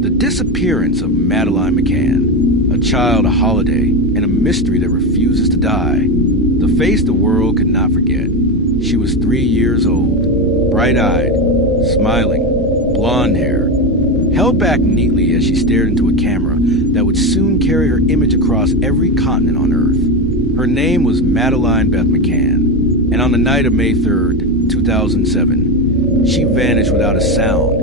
The disappearance of Madeleine McCann, a child, a holiday, and a mystery that refuses to die. The face the world could not forget. She was 3 years old, bright-eyed, smiling, blonde hair, held back neatly as she stared into a camera that would soon carry her image across every continent on Earth. Her name was Madeleine Beth McCann, and on the night of May 3rd, 2007, she vanished without a sound,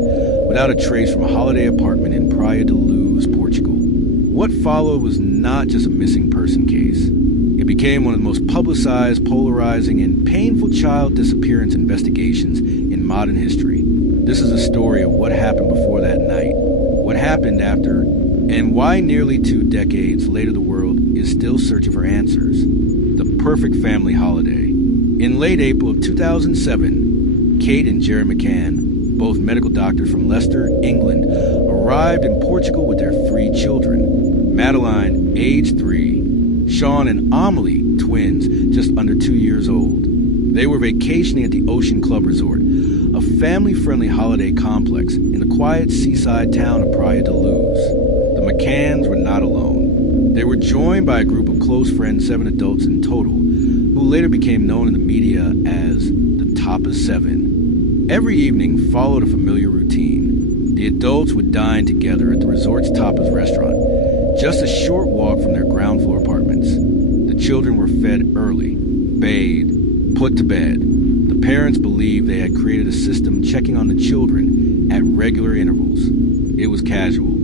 without a trace from a holiday apartment in Praia da Luz, Portugal. What followed was not just a missing person case. It became one of the most publicized, polarizing, and painful child disappearance investigations in modern history. This is a story of what happened before that night, what happened after, and why nearly 2 decades later the world is still searching for answers. The perfect family holiday. In late April of 2007, Kate and Jerry McCann, both medical doctors from Leicester, England, arrived in Portugal with their 3 children. Madeleine, age 3, Sean and Amelie, twins, just under 2 years old. They were vacationing at the Ocean Club Resort, a family-friendly holiday complex in the quiet seaside town of Praia da Luz. The McCanns were not alone. They were joined by a group of close friends, 7 adults in total, who later became known in the media as the Tapas 7. Every evening followed a familiar routine. The adults would dine together at the resort's tapas restaurant, just a short walk from their ground floor apartments. The children were fed early, bathed, put to bed. The parents believed they had created a system checking on the children at regular intervals. It was casual.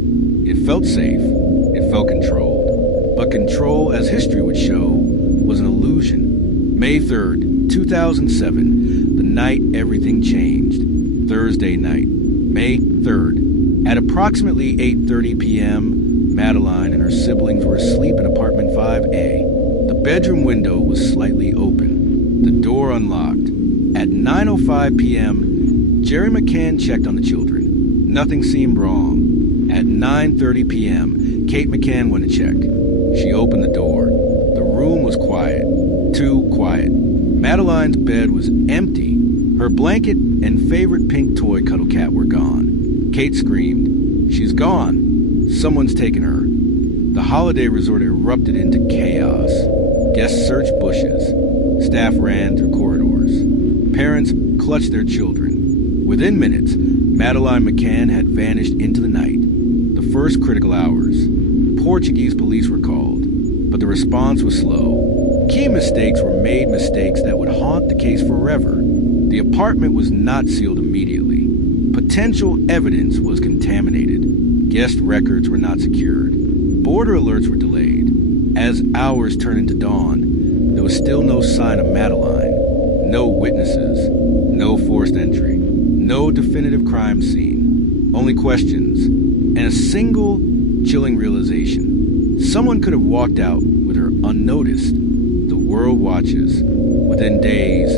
It felt safe. It felt controlled. But control, as history would show, was an illusion. May 3rd, 2007, the night everything changed. Thursday night, May 3rd. At approximately 8:30 p.m., Madeleine and her siblings were asleep in apartment 5A. The bedroom window was slightly open, the door unlocked. At 9:05 p.m., Jerry McCann checked on the children. Nothing seemed wrong. At 9:30 p.m., Kate McCann went to check. She opened the door. The room was quiet. Too quiet. Madeleine's bed was empty. Her blanket and favorite pink toy cuddle cat were gone. Kate screamed, "She's gone! Someone's taken her." The holiday resort erupted into chaos. Guests searched bushes. Staff ran through corridors. Parents clutched their children. Within minutes, Madeleine McCann had vanished into the night. The first critical hours. Portuguese police were called, but the response was slow. Key mistakes were made, mistakes that would haunt the case forever. The apartment was not sealed immediately. Potential evidence was contaminated. Guest records were not secured. Border alerts were delayed. As hours turned into dawn, there was still no sign of Madeleine. No witnesses, no forced entry, no definitive crime scene, only questions, and a single chilling realization. Someone could have walked out with her unnoticed. The world watches. Within days,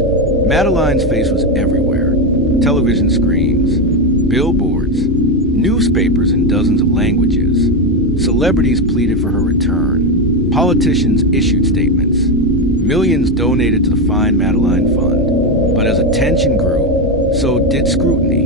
Madeleine's face was everywhere. Television screens, billboards, newspapers in dozens of languages. Celebrities pleaded for her return. Politicians issued statements. Millions donated to the Find Madeleine Fund. But as attention grew, so did scrutiny,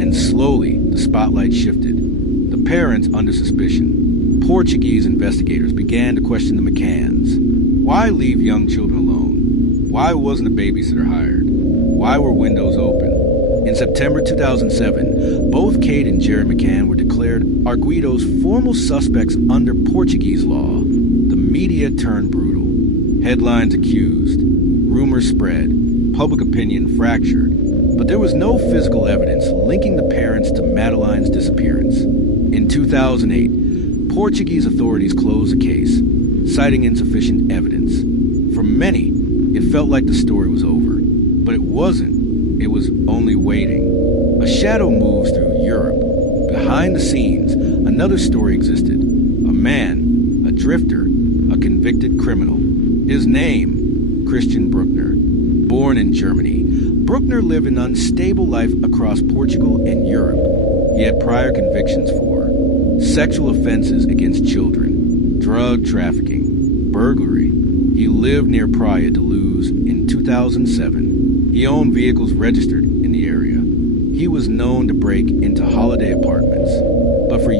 and slowly the spotlight shifted. The parents under suspicion. Portuguese investigators began to question the McCanns. Why leave young children alone? Why wasn't a babysitter hired? Why were windows open? In September 2007, both Kate and Jerry McCann were declared Arguido's formal suspects under Portuguese law. The media turned brutal. Headlines accused, rumors spread, public opinion fractured, but there was no physical evidence linking the parents to Madeleine's disappearance. In 2008, Portuguese authorities closed the case, citing insufficient evidence. For many, it felt like the story was over, but it wasn't. It was only waiting. A shadow moves through Europe. Behind the scenes, another story existed. A man, a drifter, a convicted criminal. His name, Christian Brueckner. Born in Germany, Brueckner lived an unstable life across Portugal and Europe. He had prior convictions for sexual offenses against children, drug trafficking, burglary. He lived near Praia da Luz in 2007. He owned vehicles registered in the area. He was known to break into holiday apartments. But for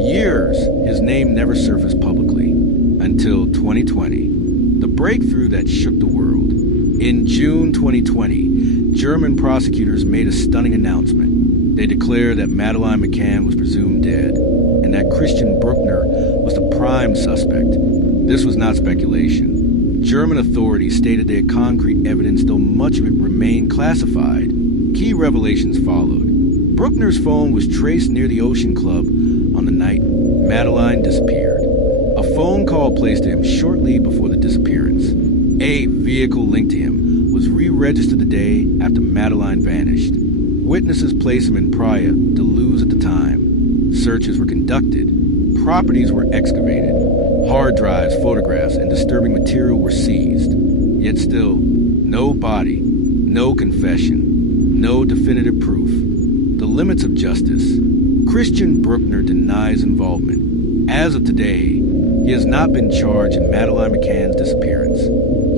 name never surfaced publicly until 2020, the breakthrough that shook the world. In June 2020, German prosecutors made a stunning announcement. They declared that Madeleine McCann was presumed dead and that Christian Brueckner was the prime suspect. This was not speculation. German authorities stated they had concrete evidence, though much of it remained classified. Key revelations followed. Brueckner's phone was traced near the Ocean Club on the night Madeleine disappeared. A phone call placed him shortly before the disappearance. A vehicle linked to him was re-registered the day after Madeleine vanished. Witnesses placed him in Praia da Luz at the time. Searches were conducted. Properties were excavated. Hard drives, photographs, and disturbing material were seized. Yet still, no body, no confession, no definitive proof. The limits of justice. Christian Brueckner denies involvement. As of today, he has not been charged in Madeleine McCann's disappearance.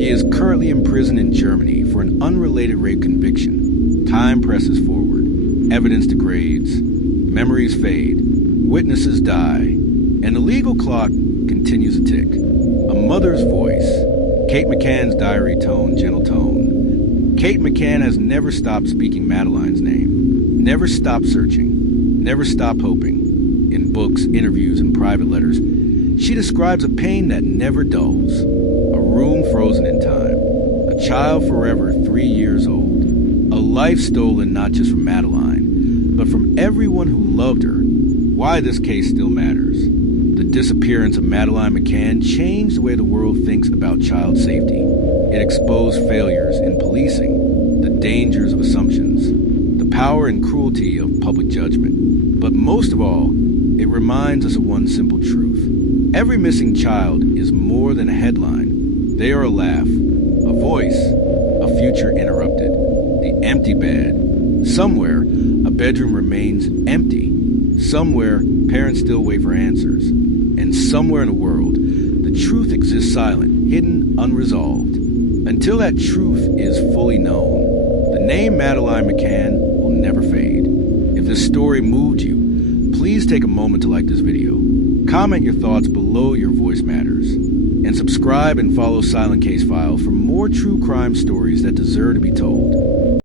He is currently imprisoned in Germany for an unrelated rape conviction. Time presses forward. Evidence degrades. Memories fade. Witnesses die. And the legal clock continues to tick. A mother's voice. Kate McCann's diary tone, gentle tone. Kate McCann has never stopped speaking Madeleine's name. Never stopped searching. Never stopped hoping. In books, interviews, and private letters, she describes a pain that never dulls. A room frozen in time. A child forever 3 years old. A life stolen not just from Madeleine, but from everyone who loved her. Why this case still matters. The disappearance of Madeleine McCann changed the way the world thinks about child safety. It exposed failures in policing, the dangers of assumptions, the power and cruelty of public judgment. But most of all, it reminds us of one simple truth. Every missing child is more than a headline. They are a laugh, a voice, a future interrupted. The empty bed. Somewhere, a bedroom remains empty. Somewhere, parents still wait for answers. And somewhere in the world, the truth exists silent, hidden, unresolved. Until that truth is fully known, the name Madeleine McCann will never fade. If this story moved you, please take a moment to like this video. Comment your thoughts below. Your voice matters. And subscribe and follow Silent Case Files for more true crime stories that deserve to be told.